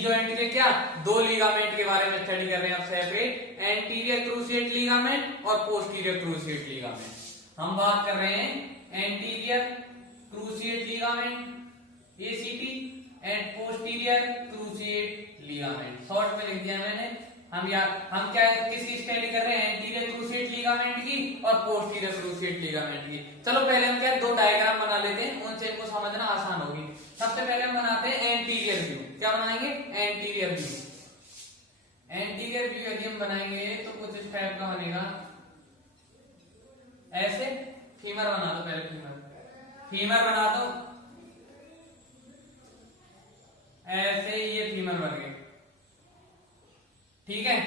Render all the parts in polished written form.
नी joint के क्या दो लिगामेंट के बारे में स्टडी कर रहे हैं आप सेपरेट, एंटीरियर क्रूसिएट लिगामेंट और पोस्टीरियर क्रूसिएट लिगामेंट। हम बात कर रहे हैं anterior cruciate ligament ACT and posterior cruciate ligament. Short में लिख दिया मैंने। हम क्या किसकी स्टडी कर रहे हैं, एंटीरियर क्रूसिएट लिगामेंट की और पोस्टीरियर क्रूसिएट लिगामेंट की। चलो पहले हम क्या दो डायग्राम बना लेते हैं, उनसे इनको समझना आसान होगी। सबसे पहले हम बनाते हैं एंटीरियर व्यू। क्या बनाएंगे, एंटीरियर व्यू। एंटीरियर व्यू यदि हम बनाएंगे तो कुछ इस टाइप का बनेगा, ऐसे। फीमर बना दो, पहले फीमर बना दो, ऐसे ये फीमर बन गए, ठीक है।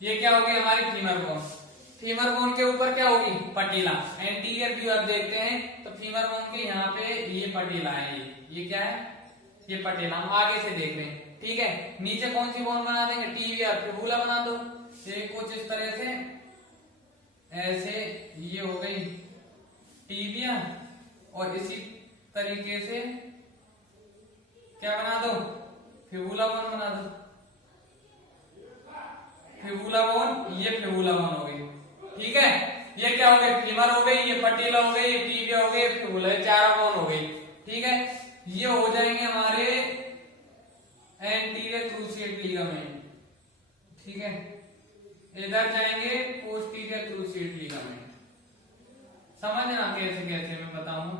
ये क्या होगी, हमारी फीमर बोन। फीमर बोन के ऊपर क्या होगी, पटीला। एंटीरियर व्यू आप देखते हैं तो फीमर बोन के यहाँ पे ये पटीला है, ये क्या है, ये पटीला। हम आगे से देख रहे हैं, ठीक है। नीचे कौन सी बोन बना देंगे, टीबिया फिबुला बना दो। ये कुछ इस तरह से ऐसे ये हो गई टीबिया, और इसी तरीके से क्या बना दो, फिबुला बोन बना दो। फिबुला बोन, ये फिबुला बोन हो गई, ठीक है। ये क्या हो गई, फीमर हो गई, ये पटीला हो गई, ये टीबिया हो गई, फिबुला, ये चार बोन हो गई, ठीक है। ये हो जाएंगे हमारे एंटीरियर क्रूसिएट लिगामेंट, ठीक है। इधर जाएंगे पोस्टीरियर क्रूसिएट लिगामेंट। समझना कैसे कैसे मैं बताऊंगा,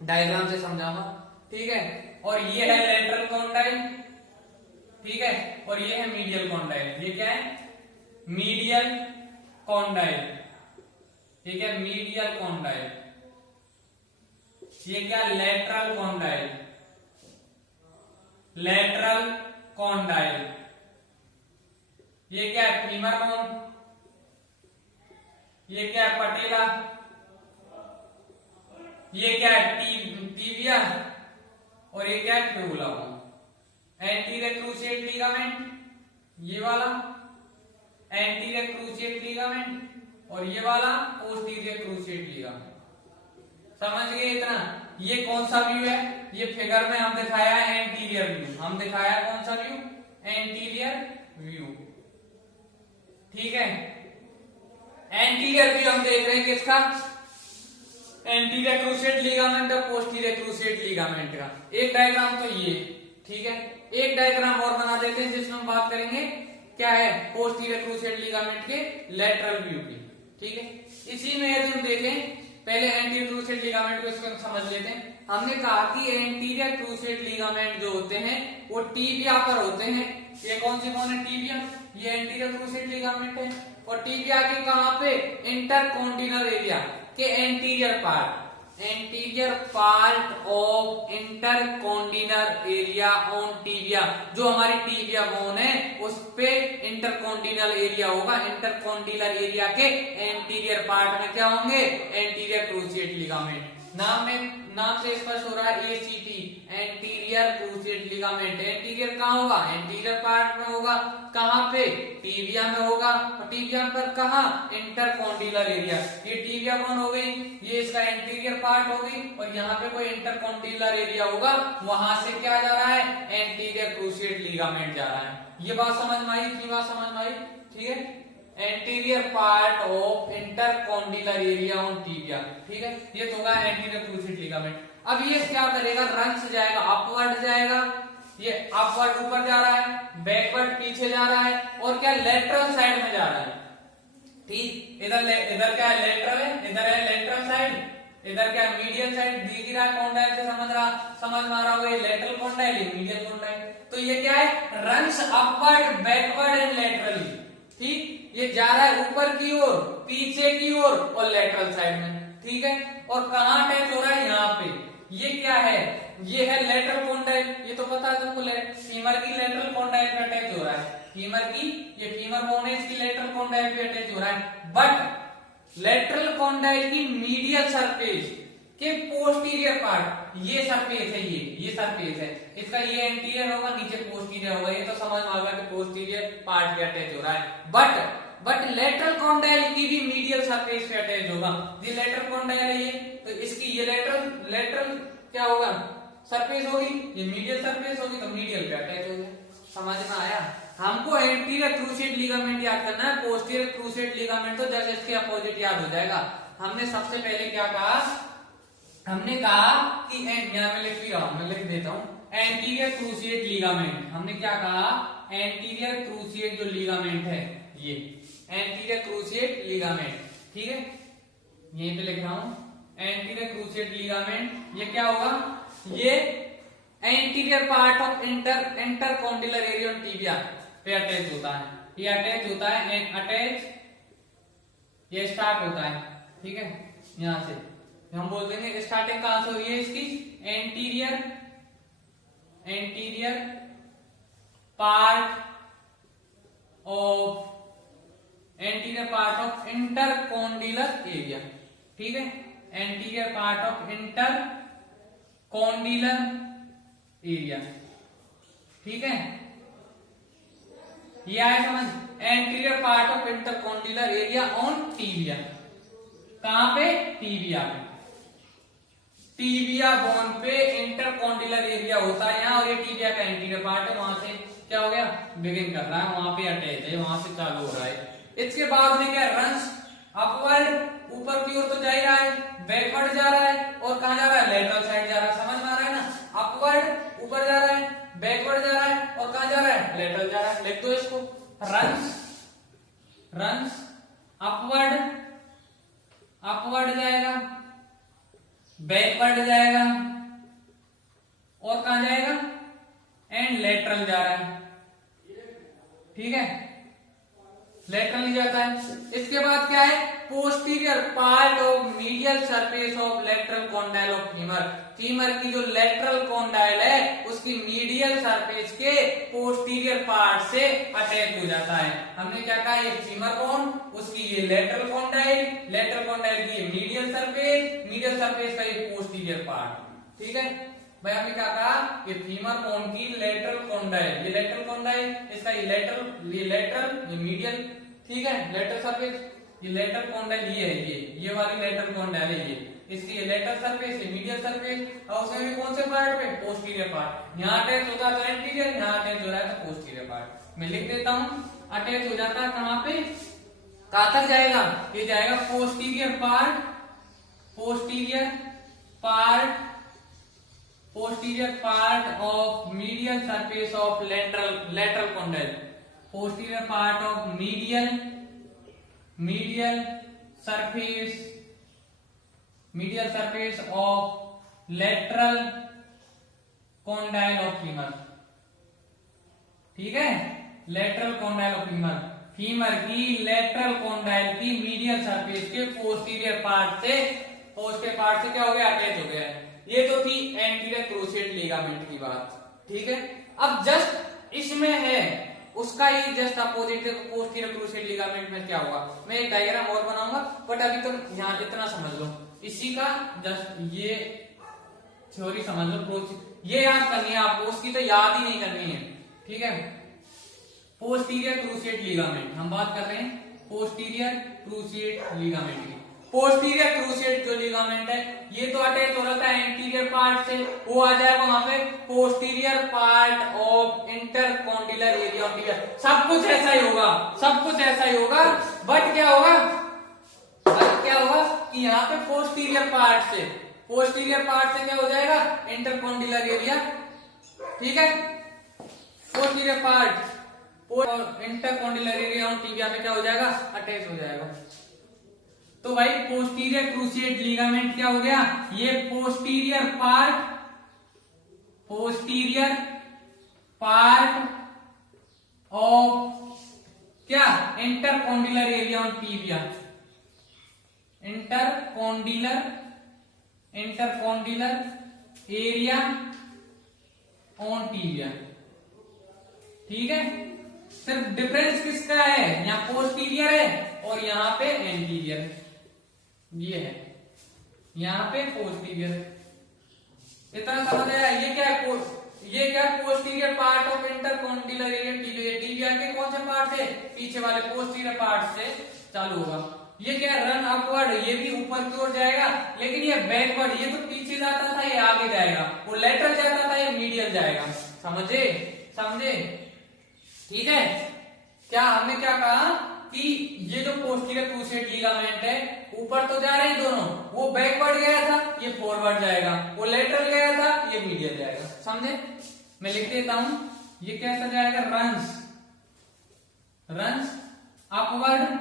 डायग्राम से समझाऊंगा, ठीक है। और ये है लेटरल कॉन्डाइल, ठीक है, और ये है मीडियल कॉन्डाइल। ये क्या है, मीडियल कॉन्डाइल। ये क्या, मीडियल कॉन्डाइल। ये क्या, लेटरल कॉन्डाइल, लेटरल कॉन्डाइल। ये क्या है, फीमर बोन। ये क्या है, पटीला। ये क्या है, टीबिया, और ये क्या है, fibula bone. Anterior cruciate ligament ये वाला, एंटीरियर क्रूसिएट लिगामेंट, और ये वाला पोस्टीरियर क्रूसिएट लिगामेंट। समझ गए इतना। ये कौन सा व्यू है, ये फिगर में हम दिखाया है एंटीरियर व्यू। हम दिखाया कौन सा व्यू, एंटीरियर व्यू, ठीक है। एंटीरियर व्यू हम देख रहे हैं किसका, एंटीरियर क्रूसिएट लिगामेंट और पोस्टीरियर क्रूसिएट लिगामेंट का। एक डायग्राम तो ये, ठीक है। एक डायग्राम और बना देते हैं जिसमें हम बात करेंगे क्या है, पोस्टीरियर क्रूसिएट लिगामेंट के लेटरल व्यू की, ठीक है। इसी में यदि हम देखें, पहले एंटीरियर क्रूसिएट लिगामेंट को इसको समझ लेते हैं। हमने कहा कि एंटीरियर क्रूसिएट लिगामेंट जो होते हैं वो टीबिया पर होते हैं। ये कौन सी बोन है, टीबिया। ये एंटीरियर क्रूसिएट लिगामेंट है, और टीबिया के कहां पे, इंटरकॉन्टिनल एरिया के anterior part, anterior part of intercondylar area on tibia. जो हमारी टीबिया बोन है उस पे इंटरकॉन्टिनल एरिया होगा। इंटरकॉन्टिनल एरिया के एंटीरियर पार्ट में क्या होंगे, एंटीरियर क्रूसिएट लिगामेंट। नाम से स्पष्ट हो रहा है, ACT, anterior cruciate ligament. Anterior कहाँ होगा, एंटीरियर पार्ट में होगा। कहाँ पे, टीबिया में होगा। और टीबिया पर कहाँ, इंटरकॉन्टिनल एरिया। ये टीबिया बोन हो गई, ये इसका एंटीरियर पार्ट हो गई, और यहाँ पे कोई इंटरकॉन्टिनल एरिया होगा, वहां से क्या जा रहा है, एंटीरियर क्रूसिएट लिगामेंट जा रहा है। ये बात समझ में आई, इतनी बात समझ में आई, ठीक है। Anterior part of intercondylar area on tibia, ठीक है। ये तो होगा एंटीरियर क्रूसिएट लिगामेंट। अब ये क्या करेगा, रन से जाएगा, अपवर्ड जाएगा। ये अपवर्ड ऊपर जा रहा है, बैकवर्ड पीछे जा रहा है, और क्या लेटरल साइड में जा रहा है, ठीक। इधर क्या है, लेटरल है, इधर है लेटरल साइड, इधर क्या है, मीडियल साइड। दिख रहा है कॉन्डाइल से, समझ में आ रहा होगा, ये लेटरल कॉन्डाइल, ये मीडियल कॉन्डाइल। तो ये क्या है, runs upward, backward and laterally, ठीक। ये जा रहा है ऊपर की ओर, पीछे की ओर, और लेटरल साइड में, ठीक है। और कहाँ अटैच हो रहा है, यहाँ पे। ये क्या है, ये है लेटरल कॉन्डाइल। ये तो पता है तुमको, फीमर की लेटरल कॉन्डाइल पे अटैच हो रहा है। फीमर की, ये फीमर बोन है, इसकी लेटरल कॉन्डाइल पे अटैच हो रहा है। बट लेटरल कॉन्डाइल की मीडियल सरफेस के पोस्टीरियर पार्ट, ये सरफेस है, ये सरफेस है इसका, ये एंटीरियर होगा, नीचे पोस्टीरियर होगा। ये तो समझ में आ गया कि पोस्टीरियर पार्ट पे अटैच हो रहा है। बट लेटरल कॉन्डाइल की भी मीडियल सरफेस पे अटैच होगा। ये लेटरल कॉन्डाइल है ये, तो इसकी ये लेटरल क्या होगा, सरफेस होगी, ये मीडियल सरफेस होगी, तो मीडियल पे अटैच हो गया। समझ में आया? हमको एंटीरियर क्रूसिएट लिगामेंट याद करना है, पोस्टीरियर क्रूसिएट लिगामेंट तो जस्ट इसके अपोजिट याद हो जाएगा। हमने सबसे पहले क्या कहा, हमने कहा कि यहाँ मैं लिख भी रहा हूं, मैं लिख देता हूं, एंटीरियर क्रूसिएट लिगामेंट। हमने क्या कहा, एंटीरियर क्रूसिएट जो लिगामेंट है, ये एंटीरियर क्रूसिएट लिगामेंट, ठीक है, यहीं पे लिख रहा हूं, एंटीरियर क्रूसिएट लिगामेंट। ये क्या होगा, ये anterior part of intercondylar area of tibia पे अटैच होता है। ये अटैच होता है, अटैच, ये स्टार्ट होता है, ठीक है, यहां से हम बोल देंगे स्टार्टिंग कहां से हो रही है इसकी, anterior part of intercondylar area, ठीक है, anterior part of intercondylar area, ठीक है, ये आया समझ, anterior part of intercondylar area on tibia. कहां पे, टिबिया पे, टिबिया बोन पे इंटरकॉन्डिलर एरिया होता है यहाँ, और ये टिबिया का एंटीरियर पार्ट है, वहां से क्या हो गया, बिगिन कर रहा है, वहां पे अटैच है, वहां से चालू हो रहा है। इसके बाद में क्या, रंस अपवर्ड, ऊपर की ओर तो जा ही रहा है, बैकवर्ड जा रहा है, और कहां जा रहा है, लेटरल साइड जा रहा है। समझ में आ रहा है ना, अपवर्ड ऊपर जा रहा है, बैकवर्ड जा रहा है, और कहां जा रहा है, लेटरल जा रहा है। लिख दो इसको, रंस अपवर्ड जाएगा, बैकवर्ड जाएगा, और कहां जाएगा, एंड लेटरल जा रहा है, ठीक है, लेटरल जाता है। इसके बाद क्या है, posterior part of medial surface of lateral condyle of femur. Femur की जो लेटरल कॉन्डाइल है उसकी मीडियल सरफेस के पोस्टीरियर पार्ट से अटैच हो जाता है। हमने क्या कहा, ये फीमर बोन, उसकी ये लेटरल कॉन्डाइल की ये मीडियल सरफेस का ये पोस्टीरियर पार्ट, ठीक है भाई। हमने क्या कहा, ये फीमर बोन की लेटरल कॉन्डाइल, ये लेटरल कॉन्डाइल, इसका ये लेटरल ये मीडियल, ठीक है, लेटरल सरफेस, ये लेटरल कॉन्डाइल ये है, ये वाली लेटरल कॉन्डाइल है, ये इसकी ये लेटरल सरफेस, ये मीडियल सरफेस, और उसमें भी कौन से पार्ट पे, पोस्टीरियर पार्ट। यहाँ अटैच होता है तो एंटीरियर, यहाँ अटैच हो रहा है तो पोस्टीरियर पार्ट। मैं लिख देता हूं, अटैच हो जाता है कहां पे, कहां तक जाएगा, ये जाएगा posterior part of medial surface of lateral condyle, posterior part of medial surface of lateral condyle of femur, ठीक है, लेटरल कॉन्डाइल ऑफ फीमर की लेटरल कॉन्डाइल की मीडियल सरफेस के पोस्टीरियर पार्ट से क्या हो गया, अटैच हो गया। ये तो थी एंटीरियर क्रूसिएट लिगामेंट की बात, ठीक है। अब जस्ट इसमें है उसका ही just opposite posterior cruciate ligament में क्या होगा, मैं एक डायग्राम और बनाऊंगा, बट अभी तुम यहाँ इतना समझ लो, इसी का जस्ट ये थ्योरी समझ लो, ये याद करनी है आपको, उसकी तो याद ही नहीं करनी है, ठीक है। पोस्टीरियर क्रूसिएट लिगामेंट हम बात कर रहे हैं, पोस्टीरियर क्रूसिएट लिगामेंट की। पोस्टीरियर क्रूसिएट जो लिगामेंट है ये तो अटैच हो रहा था एंटीरियर पार्ट से, वो आ जाएगा वहां पे posterior part of intercondylar area of tibia. सब कुछ ऐसा ही होगा, बट क्या होगा कि यहाँ पे पोस्टीरियर पार्ट से क्या हो जाएगा, इंटरकॉन्डिलर एरिया, ठीक है, posterior part intercondylar area of tibia पे क्या हो जाएगा, अटैच हो जाएगा। तो भाई पोस्टीरियर क्रूसिएट लिगामेंट क्या हो गया, ये पोस्टीरियर पार्ट ऑफ क्या, intercondylar area on tibia, intercondylar area on tibia, ठीक है। सिर्फ डिफरेंस किसका है, यहाँ पोस्टीरियर है और यहाँ पे एंटीरियर है, ये है, यहाँ पे पोस्टीरियर है, इतना समझ आया। ये क्या posterior part of intercondylar area tibia के कौन से पार्ट से, पीछे वाले पोस्टीरियर पार्ट से चालू होगा। ये क्या, रन अपवर्ड, ये भी ऊपर की ओर जाएगा, लेकिन ये बैकवर्ड, ये तो पीछे पीछे जाता था ये आगे जाएगा, वो लेटरल जाता था ये मीडियल जाएगा। समझे समझे? ठीक है। क्या हमने क्या कहा कि ये जो पोस्टीरियर क्रूसिएट लिगामेंट है ऊपर तो जा रहे हैं दोनों, वो बैकवर्ड गया था ये फॉरवर्ड जाएगा, वो लेटरल गया था ये मीडियल जाएगा। समझे? मैं लिख देता हूं, ये कैसा जाएगा, रन्स अपवर्ड,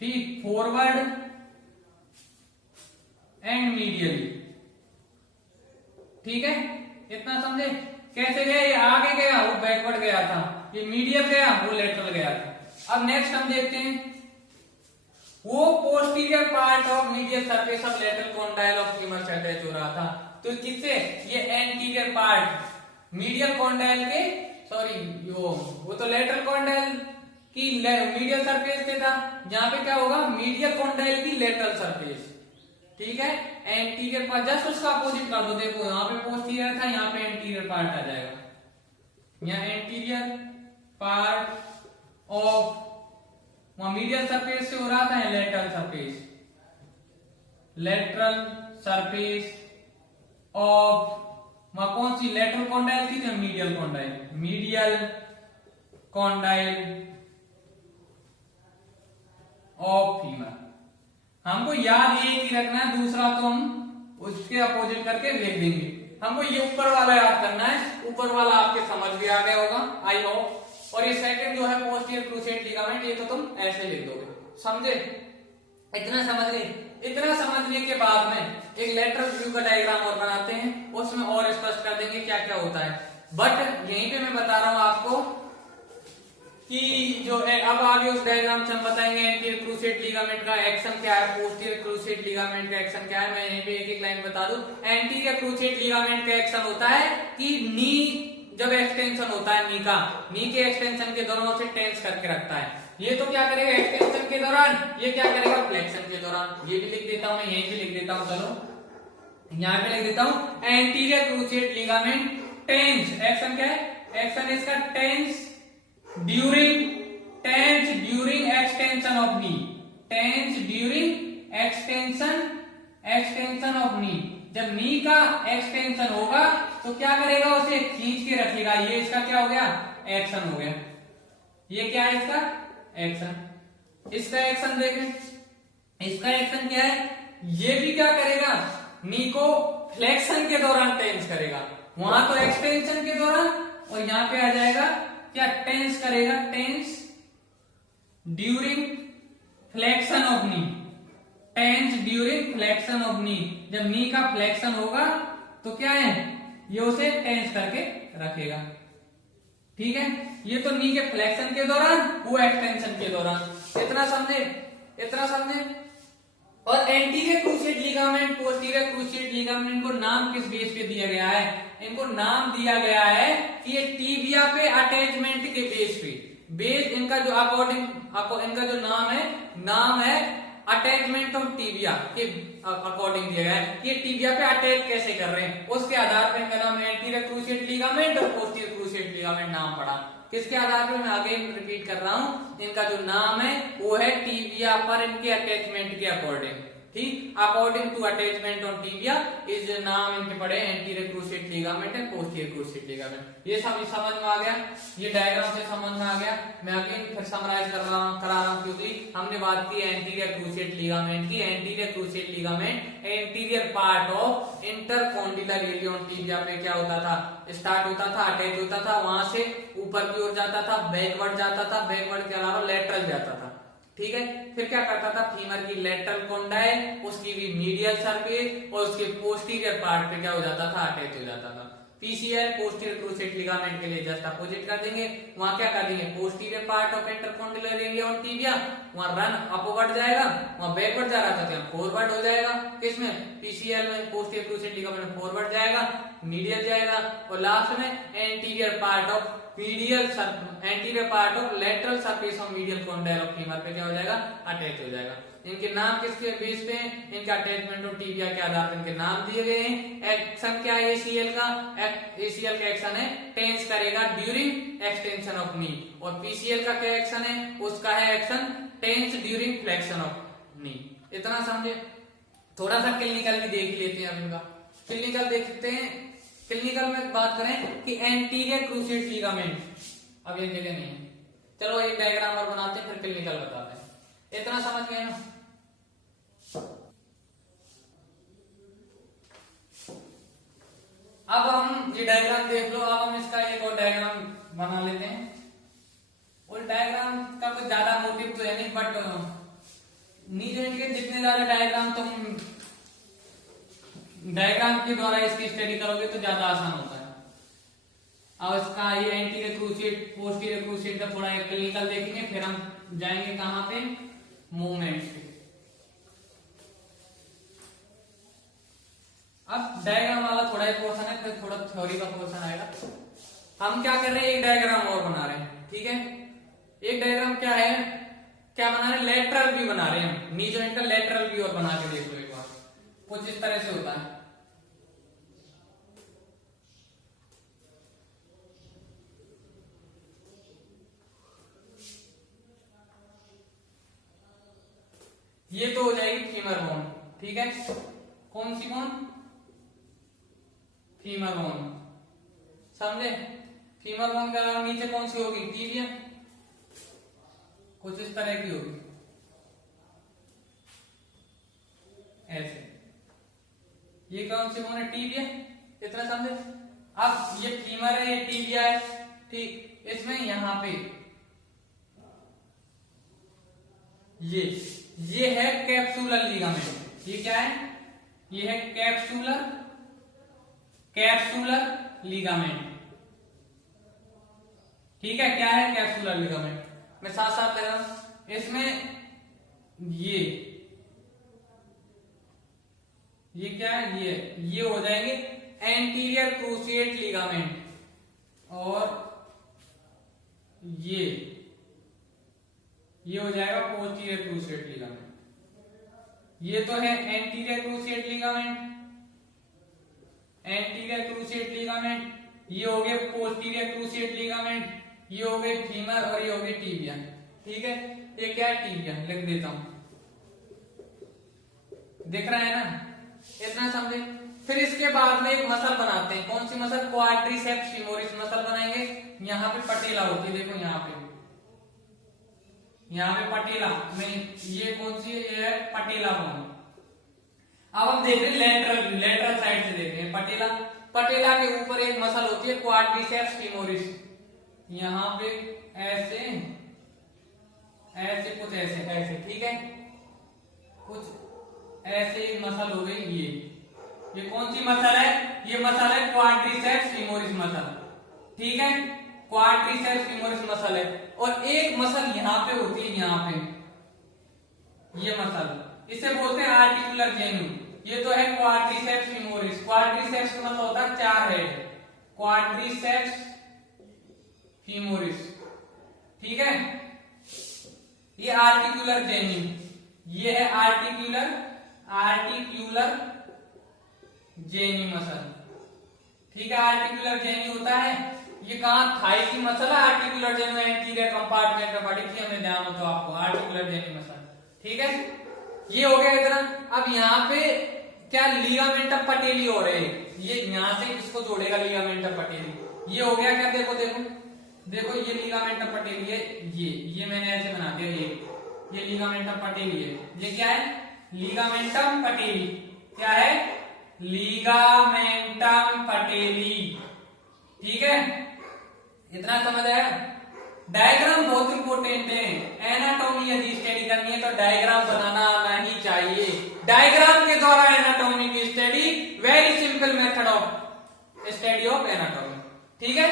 ठीक, फॉरवर्ड एंड मीडियली। ठीक है, इतना समझे? कैसे गया, ये आगे गया वो बैकवर्ड गया था, ये मीडियल गया वो लेटरल गया था। अब नेक्स्ट हम देखते हैं, वो posterior part of medial surface of lateral condyle of femur से अटैच हो रहा था, तो किससे, ये एंटीरियर पार्ट मीडियल कॉन्डाइल के, सॉरी वो तो लेटरल कॉन्डाइल की मीडियल सरफेस पे था, यहाँ पे क्या होगा, मीडियल कॉन्डाइल की लेटरल सरफेस। ठीक है, एंटीरियर पार्ट जस्ट उसका अपोजिट कर दो, देखो यहाँ पे पोस्टीरियर था, यहाँ पे एंटीरियर पार्ट आ जाएगा, यहाँ anterior part of medial surface से हो रहा था lateral surface, lateral surface of कौन सी, लेटरल कॉन्डाइल थी या medial condyle, medial condyle of femur. हमको याद एक ही रखना है, दूसरा तो हम उसके अपोजिट करके लिख देंगे। हमको ये ऊपर वाला याद करना है, ऊपर वाला आपके समझ भी आ गया होगा आई होप। और ये सेकंड जो है पोस्टीरियर क्रूसिएट लिगामेंट, ये तो तुम ऐसे लिख दोगे। समझे? इतना समझ गए? इतना समझने के बाद में एक लेटरल व्यू का डायग्राम और बनाते हैं, उसमें और स्पष्ट कर देंगे क्या क्या होता है। बट यहीं पे मैं बता रहा हूं आपको कि जो है अब आगे उस डायग्राम से हम बताएंगे एंटीरियर क्रूसिएट लिगामेंट का एक्शन क्या है, पोस्टीरियर क्रूसिएट लिगामेंट का एक्शन क्या है। मैं यहीं पे एक एक लाइन बता दूं। एंटीरियर क्रूसिएट लिगामेंट का एक्शन होता है कि नी जब एक्सटेंशन होता है, नी के एक्सटेंशन के दौरान उसे टेंस करके रखता है। ये तो क्या करेगा एक्सटेंशन के दौरान, ये क्या करेगा फ्लेक्शन के दौरान। ये भी लिख देता हूं, मैं यहीं भी लिख देता हूं, चलो यहां पे लिख देता हूं। Anterior cruciate ligament tense, action क्या है, एक्शन इसका tense during extension of knee, tense during extension of knee. जब नी का एक्सटेंशन होगा तो क्या करेगा, उसे खींच के रखेगा। ये इसका क्या हो गया, एक्शन हो गया। ये क्या है इसका एक्शन। इसका एक्शन देखें, इसका एक्शन क्या है, ये भी क्या करेगा, नी को फ्लेक्शन के दौरान टेंस करेगा। वहां तो एक्सटेंशन के दौरान, और यहां पे आ जाएगा क्या, टेंस करेगा, tense during flexion of knee, tense during flexion of knee. जब नी का फ्लेक्शन होगा तो क्या है, ये उसे टेंस करके रखेगा। ठीक है, ये तो नी के फ्लेक्शन के दौरान, वो एक्सटेंशन के दौरान। इतना समझे, इतना समझे। और anterior cruciate ligament, posterior cruciate ligament को नाम किस बेस पे दिया गया है, इनको नाम दिया गया है कि ये टीबिया पे अटैचमेंट के बेस पे, बेस इनका जो अकॉर्डिंग, इनका जो नाम है अटैचमेंट ऑफ टीबिया के अकॉर्डिंग दिया गया है। ये टीबिया पे अटैच कैसे कर रहे हैं, उसके आधार पर इनका नाम एंटीरियर क्रूसिएट लिगामेंट और पोस्टीरियर क्रूसिएट लिगामेंट नाम पड़ा। किसके आधार पर, मैं आगे रिपीट कर रहा हूं, इनका जो नाम है वो है टीबिया पर इनके अटैचमेंट के अकॉर्डिंग। ठीक, according to attachment on tibia इस नाम इनके पड़े एंटीरियर क्रूसिएट लिगामेंट है, पोस्टीरियर क्रूसिएट लिगामेंट। ये सब समझ में आ गया, ये डायग्राम से समझ में आ गया। मैं अगेन फिर समराइज करा रहा हूं, क्योंकि हमने बात की एंटीरियर क्रूसिएट लिगामेंट की। Anterior cruciate ligament anterior part of intercondylar area on tibia पे क्या होता था, स्टार्ट होता था, अटैच होता था, वहां से ऊपर की ओर जाता था, बैकवर्ड जाता था, बैकवर्ड के अलावा लेटरल जाता था। ठीक है, फिर क्या करता था, फीमर की लेटरल कॉन्डाइल, उसकी भी मीडियल सरफेस और उसके पोस्टीरियर पार्ट पे क्या हो जाता था, अटैच हो जाता था। पीसीएल पोस्टीरियर क्रूसिएट लिगामेंट के लिए जस्ट अपोजिट कर देंगे। वहां क्या कर देंगे, posterior part of intercondylar area on tibia, वहां रन अपवर्ड जाएगा, वहां बैकवर्ड जा रहा था तो फॉरवर्ड हो जाएगा। किसमें, पीसीएल में पोस्टीरियर क्रूसिएट लिगामेंट फॉरवर्ड जाएगा, मीडियल जाएगा, और लास्ट में anterior part of lateral surface of medial condyle of femur पे क्या हो जाएगा, अटैच हो जाएगा। इनके नाम किसके बेस पे, इनका अटैचमेंट ऑफ टीबिया के आधार पर इनके नाम दिए गए हैं। एक्शन क्या है एसीएल का, एसीएल का एक्शन है टेंस करेगा ड्यूरिंग एक्सटेंशन ऑफ नी, और पीसीएल का क्या एक्शन है, उसका है action tense during flexion of knee. इतना समझे। थोड़ा सा क्लिनिकल भी देख लेते हैं इनका। क्लिनिकल देखते हैं। क्लिनिकल में बात करें कि एंटीरियर क्रूसिएट लिगामेंट, अब ये जगह नहीं है, चलो एक डायग्राम और बनाते हैं फिर क्लिनिकल बताते हैं। इतना समझ गए ना? अब हम ये डायग्राम देख लो। अब हम इसका एक और डायग्राम बना लेते हैं। और डायग्राम का कुछ ज्यादा मोटिव तो है नहीं, बट नी जॉइंट के जितने ज्यादा डायग्राम तुम डायग्राम के द्वारा इसकी स्टडी करोगे तो ज्यादा आसान होता है। अब इसका ये एंटीरियर क्रूसिएट पोस्टीरियर क्रूसिएट का थोड़ा क्लिनिकल देखेंगे, फिर हम जाएंगे कहां पे, मूवमेंट्स पे। अब डायग्राम वाला थोड़ा एक पोर्शन है, फिर थोड़ा थ्योरी का पोर्शन आएगा। हम क्या कर रहे हैं, एक डायग्राम और बना रहे हैं, ठीक है। एक डायग्राम क्या है, क्या बना रहे हैं, लेटरल व्यू बना रहे हैं। नी जॉइंट का लेटरल व्यू और बना के देख लो एक बार, कुछ इस तरह से होता है। ये तो हो जाएगी फीमर बोन, ठीक है। कौन सी बोन, फीमर बोन, समझे। फीमर बोन के अलावा नीचे कौन सी होगी, टिबिया, कुछ इस तरह की होगी ऐसे। ये कौन सी बोन है, टिबिया, इतना समझे। अब ये फीमर है, ये टिबिया है, ठीक। इसमें यहां पे ये है कैप्सुलर लिगामेंट। ये क्या है, ये है कैप्सुलर लिगामेंट, ठीक है। क्या है, कैप्सुलर लिगामेंट। मैं साथ साथ ले रहा हूं। इसमें ये क्या है, ये हो जाएंगे एंटीरियर क्रूसिएट लिगामेंट, और ये हो जाएगा पोस्टीरियर क्रूसिएट लिगामेंट। ये तो है एंटीरियर क्रूसिएट लिगामेंट, ये हो गए पोस्टीरियर क्रूसिएट लिगामेंट, ये हो गए फीमर और ये हो गए टिबिया, ठीक है। ये क्या है, टिबिया, लिख देता हूं, दिख रहा है ना, इतना समझे। फिर इसके बाद में एक मसल बनाते हैं। कौन सी मसल, क्वाड्रिसेप्स फीमोरिस मसल बनाएंगे। यहाँ पे पटेला होती है, देखो यहाँ पे पटेला में, ये कौन सी है, ये है पटेला बोन। अब हम देख रहे हैं लेटरल साइड से देख रहे हैं पटेला के ऊपर एक मसल होती है क्वाड्रिसेप्स फीमोरिस। यहाँ पे ऐसे कुछ ऐसे, ठीक है, कुछ ऐसे एक मसल हो गई। ये कौन सी मसल है, ये मसल है क्वाड्रिसेप्स फीमोरिस मसल, ठीक है। क्वाड्रिसेप्स फीमोरिस मसल है। और एक मसल यहाँ पे होती है, यहाँ पे ये मसल, इसे बोलते हैं आर्टिकुलर जेन्यू। ये तो है क्वाड्रिसेप्स फीमोरिस। क्वाड्रिसेप्स का मतलब होता है 4 हेड, क्वाड्रिसेप्स फीमोरिस, ठीक है। ये आर्टिकुलर जेन्यू, ये है आर्टिकुलर जेन्यू मसल, ठीक है। आर्टिकुलर जेन्यू होता है, ये कहां, थाई की मसल है। आर्टिकुलर जेन्यू एंटीरियर कंपार्टमेंट में पड़ी थी, हमें ध्यान हो तो आपको, आर्टिकुलर जेन्यू मसल, ठीक है। ये हो गया इतना। अब यहाँ पे क्या, लिगामेंटम पटेली हो रहे, ये यहां से इसको जोड़ेगा लिगामेंटम पटेली। ये हो गया क्या, देखो ये लिगामेंटम पटेली है, ये मैंने ऐसे बना दिया, ये लिगामेंटम पटेली है। ये क्या है, लिगामेंटम पटेली, क्या है, लिगामेंटम पटेली, ठीक है। इतना समझ आया। डायग्राम बहुत इंपॉर्टेंट है। एनाटॉमी यदि स्टडी करनी है तो डायग्राम बनाना आना ही चाहिए। डायग्राम के द्वारा एनाटॉमी की study, very simple method of study of anatomy, ठीक है।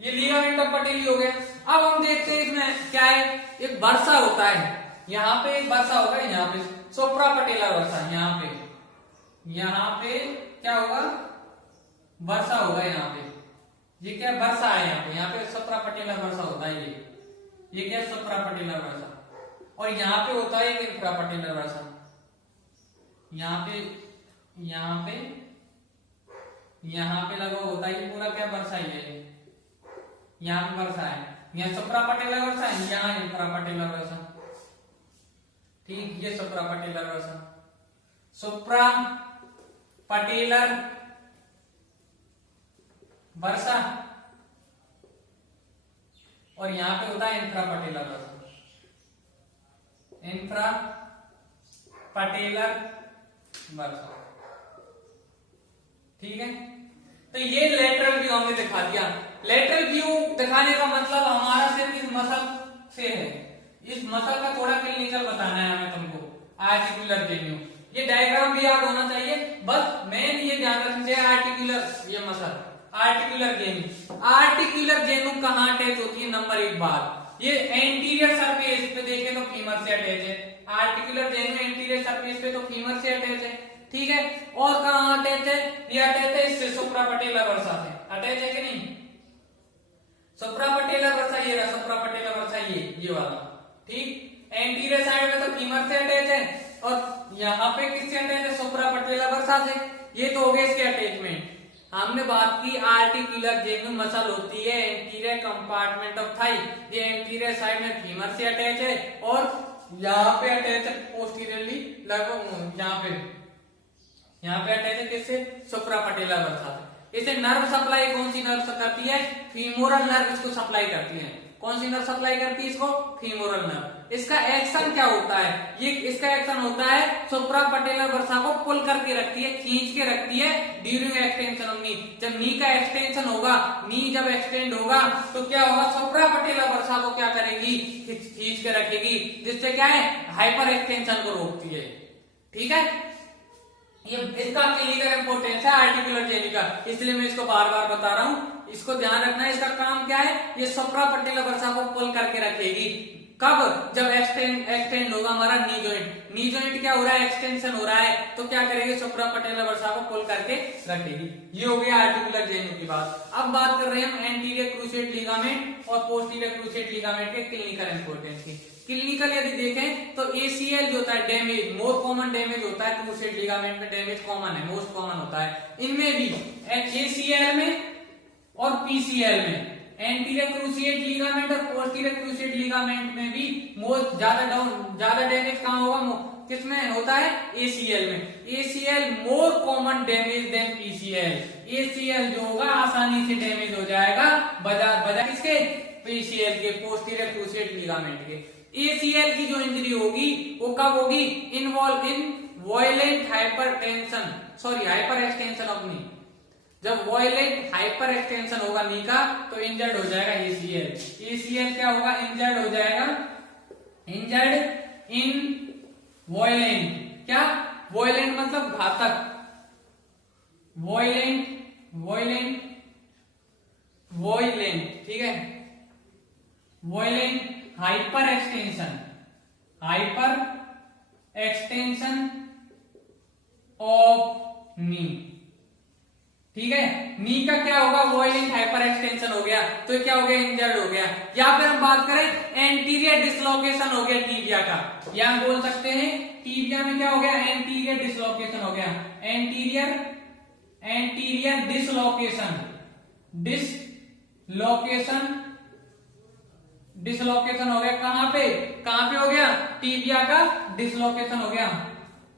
ये लिगामेंटम पटेली हो गया। अब हम देखते हैं इसमें क्या है, एक वर्सा होता है, यहाँ पे एक वर्सा होगा, यहाँ पे सोप्रा पटेला वर्सा, यहाँ पे क्या होगा, वर्सा होगा यहाँ पे। ये क्या वर्षा है, यहाँ पे सप्रा पटेलर वर्षा होता है। ये क्या, सप्रा पटेलर वर्षा। और यहाँ पे होता है इंफ्रा पटेलर वर्षा। यहाँ पे लगा होता है, ये पूरा क्या वर्षा ही है। यहाँ पे वर्षा है, यहाँ सप्रा पटेलर वर्षा है, यहाँ इंफ्रा पटेलर वर्षा, ठीक। ये सप्रा पटेलर वर्षा, सुप्रा पटेलर वर्सा, और यहां पे होता है इंफ्रा पटेलर वर्सा, इंफ्रा पटेलर वर्सा। ठीक है, तो ये लेटरल व्यू हमने दिखा दिया। लेटरल व्यू दिखाने का मतलब हमारा सिर्फ इस मसल से है, इस मसल का थोड़ा क्लिनिकल बताना है हमें तुमको, आर्टिकुलर व्यू। ये डायग्राम भी याद होना चाहिए, बस मेन ये ध्यान रखना चाहिए आर्टिकुलर, ये मसल आर्टिकुलर जेनू। आर्टिकुलर जेनू कहां अटैच होती है? नंबर 1 बात, ये एंटीरियर सरफेस पे देखें तो फीमर से अटैच है। आर्टिकुलर जेनू एंटीरियर सरफेस पे तो फीमर से अटैच है। ठीक है, और कहां अटैच है? ये अटैच है इससे, सुप्रा पटेलर वर्सा से अटैच है कि नहीं? सुप्रा पटेलर वर्सा ये रहा, सुप्रा पटेलर वर्सा ये वाला। ठीक, एंटीरियर साइड में तो फीमर से अटैच है, और यहाँ पे किससे अटैच है? सुप्रा पटेलर वर्सा से। ये तो हो गए इसके अटैचमेंट। हमने बात की आर्टिकुलर जेनू मसल होती है एंटीरियर कंपार्टमेंट ऑफ थाई, ये एंटीरियर साइड में फीमर से अटैच है, और यहाँ पे अटैच है पोस्टीरियरली, लगभग यहाँ पे अटैच है किससे? सुप्रा पटेलर वर्सा से। इसे नर्व सप्लाई कौन सी नर्व करती है? फीमोरल नर्व इसको सप्लाई करती है। कौन सी नर्व सप्लाई करती है इसको? Femoral nerve. इसका एक्शन क्या होता है? ये इसका एक्शन होता है सुप्रा पटेलर वर्सा को पुल करके रखती है, खींच के रखती है ड्यूरिंग एक्सटेंशन ऑफ नी। जब नी का एक्सटेंशन होगा, नी जब एक्सटेंड होगा तो क्या होगा? सुप्रा पटेलर वर्सा को क्या करेगी? खींच के रखेगी, जिससे क्या है? हाइपर एक्सटेंशन को रोकती है। ठीक है, ये इसका क्लिनिकल इंपोर्टेंस है आर्टिकुलर जेनी का, इसलिए मैं इसको बार बार बता रहा हूं। इसको ध्यान रखना है, इसका काम क्या है? ये सुप्रा पटेलर वर्सा को पुल करके रखेगी। कब? जब एक्सटेंड होगा हमारा नी जॉइंट। नी जॉइंट क्या हो रहा है? एक्सटेंशन हो रहा है, तो क्या करेगी? सुप्रा पटेलर वर्सा को पुल करके रखेगी। ये हो गया आर्टिकुलर जेनू की बात। अब बात कर रहे हैं हम एंटीरियर क्रूसिएट लिगामेंट और पोस्टीरियर क्रूसिएट लिगामेंट के क्लिनिकल इंपोर्टेंस की। क्लिनिकल यदि देखें तो ACL जो होता है डैमेज, मोर कॉमन डैमेज होता है क्रूसिएट लिगामेंट में, डैमेज कॉमन है, मोस्ट कॉमन होता है। इनमें भी ACL में और PCL में, एंटीरियर क्रूसिएट लिगामेंट और पोस्टीरियर क्रूसिएट लिगामेंट में भी मोस्ट ज्यादा डैमेज कहां होगा? किसमें होता है? ACL में। ACL more common damage than PCL। ACL जो होगा आसानी से डैमेज हो जाएगा बजाय किसके? PCL के, पोस्टीरियर क्रूसिएट लिगामेंट के। ACL की जो इंजरी होगी वो कब होगी? Involve in violent hyper extension of knee. जब वायलेंट हाइपर एक्सटेंशन होगा नी का तो इंजर्ड हो जाएगा ACL। ACL क्या होगा? इंजर्ड हो जाएगा, इंजर्ड इन वायलेंट। क्या? वायलेंट मतलब घातक, वायलेंट। ठीक है, वायलेंट हाइपर एक्सटेंशन ऑफ नी। ठीक है, नी का क्या होगा? वायलेंट हाइपर एक्सटेंशन हो गया, तो क्या हो गया? इंजर्ड हो गया। या फिर हम बात करें एंटीरियर डिसलोकेशन हो गया टीबिया का, या हम बोल सकते हैं टीबिया में क्या हो गया? एंटीरियर डिसलोकेशन हो गया। एंटीरियर डिसलोकेशन हो गया। कहां पे हो गया? टीबिया का डिसलोकेशन हो गया।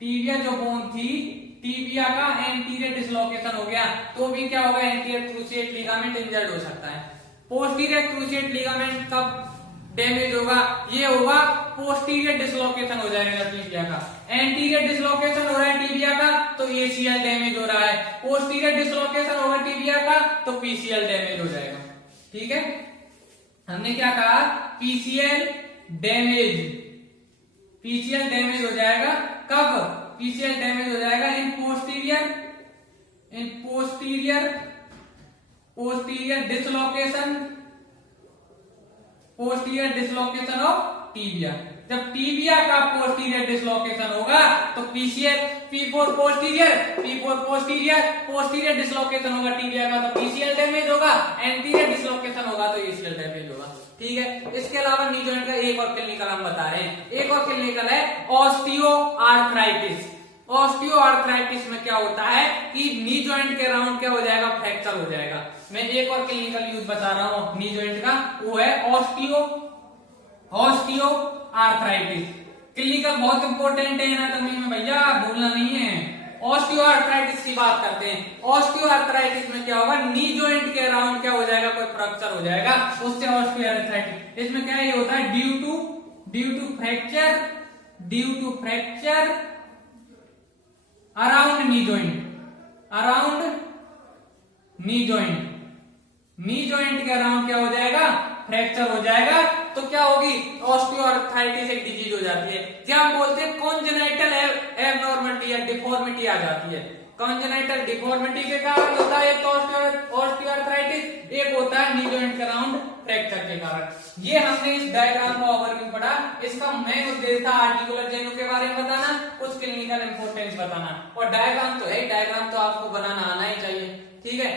टीबिया जो बोन थी, टीबिया का एंटीरियर डिसलोकेशन हो गया, तो भी क्या होगा? एंटीरियर क्रूसिएट लिगामेंट इंजर्ड हो सकता है। पोस्टीरियर क्रूसिएट लिगामेंट कब डैमेज होगा? ये होगा पोस्टीरियर डिसलोकेशन हो जाएगा टीबिया का। एंटीरियर डिसलोकेशन हो रहा है टीबिया का तो ACL डैमेज हो रहा है, पोस्टीरियर डिसलोकेशन होगा टीबिया का तो PCL डैमेज हो जाएगा। ठीक है, हमने क्या कहा? PCL डैमेज हो जाएगा। कब PCL डैमेज हो जाएगा? इन पोस्टीरियर डिसलोकेशन ऑफ टीबिया। जब टीबिया का पोस्टीरियर डिसलोकेशन होगा तो P4 पोस्टीरियर डिसलोकेशन होगा टीबिया का तो PCL डैमेज होगा, एंटीरियर डिसलोकेशन होगा तो ACL डैमेज होगा। ठीक है, इसके अलावा नी जॉइंट का एक और क्लिनिकल हम बता रहे हैं। एक और क्लिनिकल है ऑस्टियोआर्थराइटिस। ऑस्टियोआर्थराइटिस में क्या होता है कि नी जॉइंट के राउंड क्या हो जाएगा? फ्रैक्चर हो जाएगा। मैं एक और क्लिनिकल यूज बता रहा हूं नी जॉइंट का, वो है ऑस्टियोआर्थराइटिस। क्लिनिकल बहुत इंपॉर्टेंट है एनाटॉमी में भैया, भूलना नहीं है। ऑस्टियोआर्थराइटिस की बात करते हैं। ऑस्टियोआर्थराइटिस में क्या होगा, नी जॉइंट के अराउंड क्या हो जाएगा, कोई फ्रैक्चर हो जाएगा, उससे ऑस्टियोआर्थराइटिस। इसमें क्या ये होता है, due to fracture around knee joint, knee joint के अराउंड क्या हो जाएगा, फ्रैक्चर हो जाएगा, तो क्या होगी, ऑस्टियोआर्थराइटिस एक डिजीज हो जाती है। क्या हम बोलते हैं, कॉन्जेनाइटल एबनॉर्मलिटी या डिफॉर्मिटी आ जाती है। कॉन्जेनाइटल डिफॉर्मिटी के कारण होता है एक तो ऑस्टियोआर्थराइटिस, एक होता है नी जॉइंट के अराउंड फ्रैक्चर के कारण। ये हमने इस डायग्राम का ओवरव्यू पढ़ा। इसका मेन उद्देश्य था आर्टिकुलर जेनू के बारे में बताना, कुछ क्लिनिकल इंपोर्टेंस बताना, और डायग्राम तो है, डायग्राम तो आपको बनाना आना ही चाहिए, ठीक है।